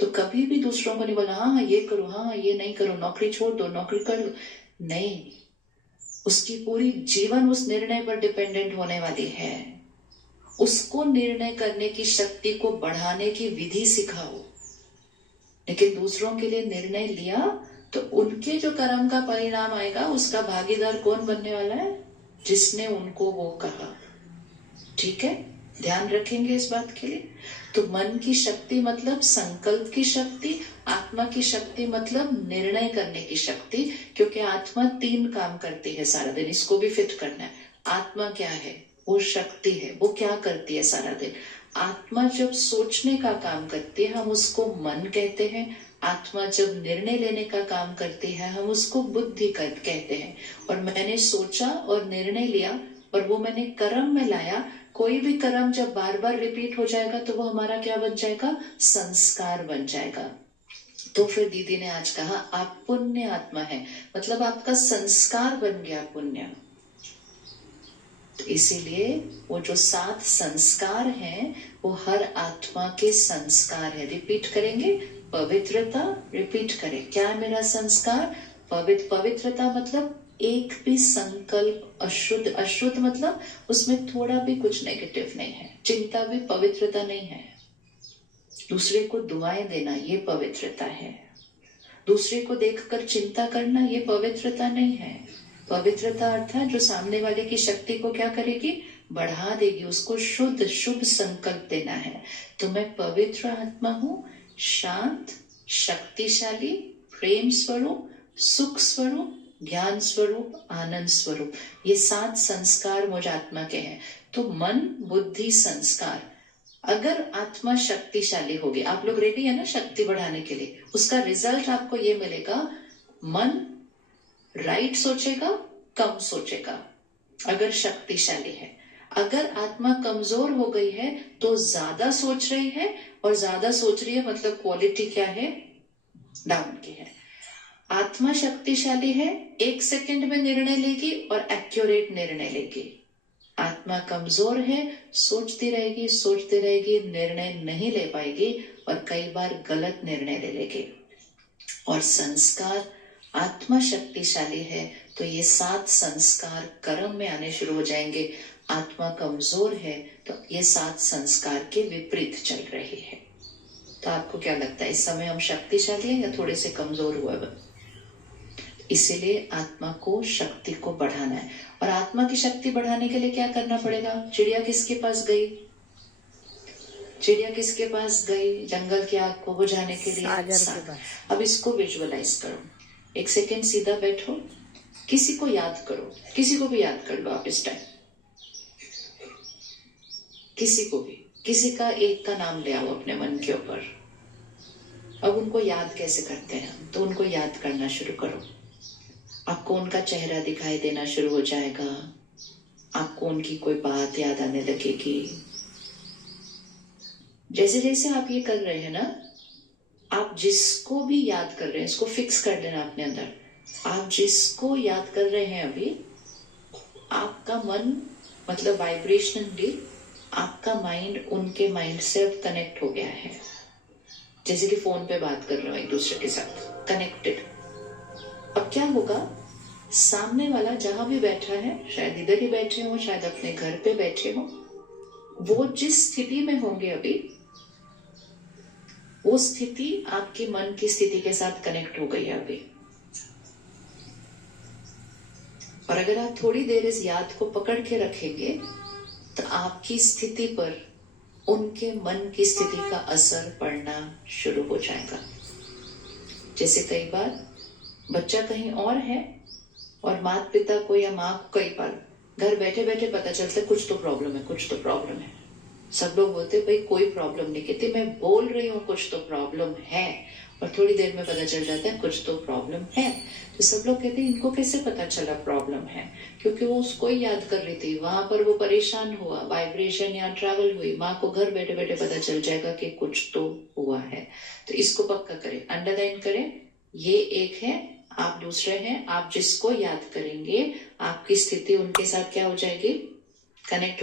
तो कभी भी दूसरों को नहीं बोला हाँ ये करो, हाँ ये नहीं करो, नौकरी छोड़ दो, नौकरी कर लो, नहीं। उसकी पूरी जीवन उस निर्णय पर डिपेंडेंट होने वाली है। उसको निर्णय करने की शक्ति को बढ़ाने की विधि सिखाओ। लेकिन दूसरों के लिए निर्णय लिया तो उनके जो कर्म का परिणाम आएगा उसका भागीदार कौन बनने वाला है? जिसने उनको वो कहा। ठीक है, ध्यान रखेंगे इस बात के लिए। तो मन की शक्ति मतलब संकल्प की शक्ति, आत्मा की शक्ति मतलब निर्णय करने की शक्ति। क्योंकि आत्मा 3 काम करती है सारा दिन, इसको भी फिट करना है। आत्मा क्या है? वो शक्ति है। वो क्या करती है सारा दिन? आत्मा जब सोचने का काम करती है हम उसको मन कहते हैं। आत्मा जब निर्णय लेने का काम करती है हम उसको बुद्धि कहते हैं। और मैंने सोचा और निर्णय लिया और वो मैंने कर्म में लाया। कोई भी कर्म जब बार बार रिपीट हो जाएगा तो वो हमारा क्या बन जाएगा? संस्कार बन जाएगा। तो फिर दीदी ने आज कहा आप पुण्य आत्मा है, मतलब आपका संस्कार बन गया पुण्य। तो इसीलिए वो जो 7 संस्कार हैं वो हर आत्मा के संस्कार है। रिपीट करेंगे, पवित्रता, रिपीट करें, क्या है मेरा संस्कार? पवित्रता मतलब एक भी संकल्प अशुद्ध, अशुद्ध मतलब उसमें थोड़ा भी कुछ नेगेटिव नहीं है। चिंता भी पवित्रता नहीं है। दूसरे को दुआएं देना ये पवित्रता है। दूसरे को देखकर चिंता करना ये पवित्रता नहीं है। पवित्रता अर्थात जो सामने वाले की शक्ति को क्या करेगी? बढ़ा देगी, उसको शुद्ध शुभ संकल्प देना है। तो मैं पवित्र आत्मा हूँ, शांत, शक्तिशाली, प्रेम स्वरूप, सुख स्वरूप, ज्ञान स्वरूप, आनंद स्वरूप। ये 7 संस्कार मुझ आत्मा के हैं। तो मन, बुद्धि, संस्कार। अगर आत्मा शक्तिशाली होगी, आप लोग रेडी है ना शक्ति बढ़ाने के लिए? उसका रिजल्ट आपको ये मिलेगा, मन राइट सोचेगा, कम सोचेगा अगर शक्तिशाली है। अगर आत्मा कमजोर हो गई है तो ज्यादा सोच रही है, और ज्यादा सोच रही है मतलब क्वालिटी क्या है? डाउन की है। आत्मा शक्तिशाली है, 1 सेकंड में निर्णय लेगी और एक्यूरेट निर्णय लेगी। आत्मा कमजोर है, सोचती रहेगी, निर्णय नहीं ले पाएगी और कई बार गलत निर्णय ले लेगी। और संस्कार, आत्मा शक्तिशाली है तो ये 7 संस्कार कर्म में आने शुरू हो जाएंगे। आत्मा कमजोर है तो ये 7 संस्कार के विपरीत चल रही है। तो आपको क्या लगता है इस समय हम शक्तिशाली हैं या थोड़े से कमजोर हुए? इसीलिए आत्मा को शक्ति को बढ़ाना है। और आत्मा की शक्ति बढ़ाने के लिए क्या करना पड़ेगा? चिड़िया किसके पास गई? चिड़िया किसके पास गई? जंगल की आग को बुझाने के लिए सागर। अब इसको विजुअलाइज करो, 1 सेकेंड सीधा बैठो, किसी को याद करो, किसी को भी याद कर लो आप इस टाइम, किसी को भी, किसी का एक का नाम ले आओ अपने मन के ऊपर। अब उनको याद कैसे करते हैं? तो उनको याद करना शुरू करो। आपको उनका चेहरा दिखाई देना शुरू हो जाएगा, आपको उनकी कोई बात याद आने लगेगी। जैसे जैसे आप ये कर रहे हैं ना, आप जिसको भी याद कर रहे हैं इसको फिक्स कर देना अपने अंदर। आप जिसको याद कर रहे हैं अभी, आपका मन मतलब वाइब्रेशनली आपका माइंड उनके माइंड से अब कनेक्ट हो गया है। जैसे कि फोन पे बात कर रहे हो एक दूसरे के साथ, कनेक्टेड। अब क्या होगा, सामने वाला जहां भी बैठा है, शायद इधर ही बैठे हो, शायद अपने घर पे बैठे हो, वो जिस स्थिति में होंगे अभी, वो स्थिति आपके मन की स्थिति के साथ कनेक्ट हो गई है अभी। और अगर आप थोड़ी देर इस याद को पकड़ के रखेंगे तो आपकी स्थिति पर उनके मन की स्थिति का असर पड़ना शुरू हो जाएगा। जैसे कई बार बच्चा कहीं और है और माता पिता को या माँ को कई बार घर बैठे बैठे पता चलता है कुछ तो प्रॉब्लम है, कुछ तो प्रॉब्लम है। सब लोग बोलते भाई कोई प्रॉब्लम नहीं, कहते मैं बोल रही हूँ कुछ तो प्रॉब्लम है, और थोड़ी देर में पता चल जाता है कुछ तो प्रॉब्लम है। तो सब लोग कहते हैं इनको कैसे पता चला प्रॉब्लम है? क्योंकि वो उसको ही याद कर रही थी, वहां पर वो परेशान हुआ, वाइब्रेशन या ट्रैवल हुई। माँ को घर बैठे बैठे पता चल जाएगा कि कुछ तो हुआ है। तो इसको पक्का करें, अंडरलाइन करें। ये एक है, आप दूसरे हैं। आप जिसको याद करेंगे आपकी स्थिति उनके साथ क्या हो जाएगी? कनेक्ट